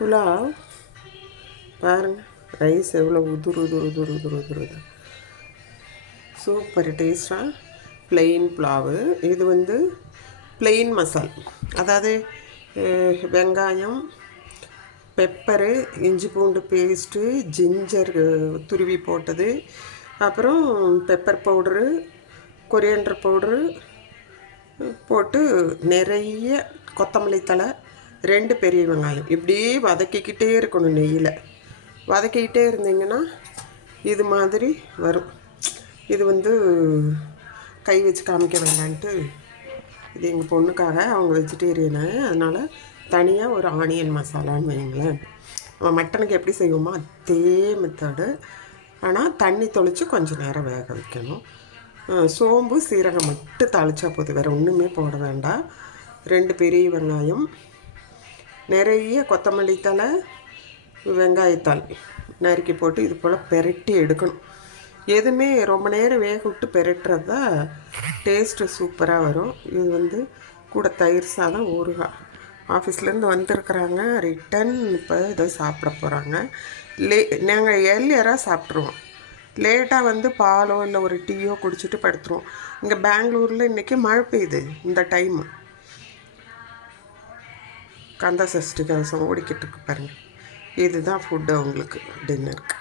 புலாவ் பாருங்கள், ரைஸ் எவ்வளோ உதுரு உதுரு உதுரு உதுரு உதுருது. சூப்பர் டேஸ்ட்டாக ப்ளெயின் புலாவு. இது வந்து ப்ளெயின் மசால், அதாவது வெங்காயம், பெப்பரு, இஞ்சி பூண்டு பேஸ்ட்டு, ஜிஞ்சர் துருவி போட்டது, அப்புறம் பெப்பர் பவுட்ரு, கொரியாண்டர் பவுட்ரு போட்டு நிறைய கொத்தமல்லி தழை, 2 பெரிய வெங்காயம் இப்படியே வதக்கிக்கிட்டே இருக்கணும். நெய்யில் வதக்கிக்கிட்டே இருந்தீங்கன்னா இது மாதிரி வரும். இது வந்து கை வச்சு காமிக்க வேண்டான்ட்டு, இது எங்கள் பொண்ணுக்காக, அவங்க வெஜிடேரியனு, அதனால் தனியாக ஒரு ஆனியன் மசாலான்னு வைங்களேன். நம்ம மட்டனுக்கு எப்படி செய்வோமோ அதே மெத்தடு, ஆனால் தண்ணி தொளித்து கொஞ்சம் நேரம் வேக வைக்கணும். சோம்பு சீரகம் மட்டும் தாளித்தா போதும், வேறு ஒன்றுமே போட வேண்டாம். 2 பெரிய வெங்காயம், நிறைய கொத்தமல்லி தழை, வெங்காயத்தாள் நறுக்கி போட்டு இது போல் பெரட்டி எடுக்கணும். எதுவுமே ரொம்ப நேரம் வேக விட்டு பெரட்டுறது தான் டேஸ்ட்டு சூப்பராக வரும். இது வந்து கூட தயிர் சாதம், ஊறுகாய். ஆஃபீஸ்லேருந்து வந்திருக்குறாங்க, ரிட்டன் இப்போ இதை சாப்பிட போகிறாங்க. நாங்கள் ஏர்லியராக சாப்பிட்ருவோம். லேட்டாக வந்து பாலோ இல்லை ஒரு டீயோ குடிச்சிட்டு படுத்துருவோம். இங்கே பெங்களூரில் இன்றைக்கி மழை பெய்யுது. இந்த டைமு கந்த சஷ்டி கவசம் ஓடிக்கிட்டு இருக்கு பாருங்கள். இதுதான் ஃபுட்டு அவங்களுக்கு டின்னருக்கு.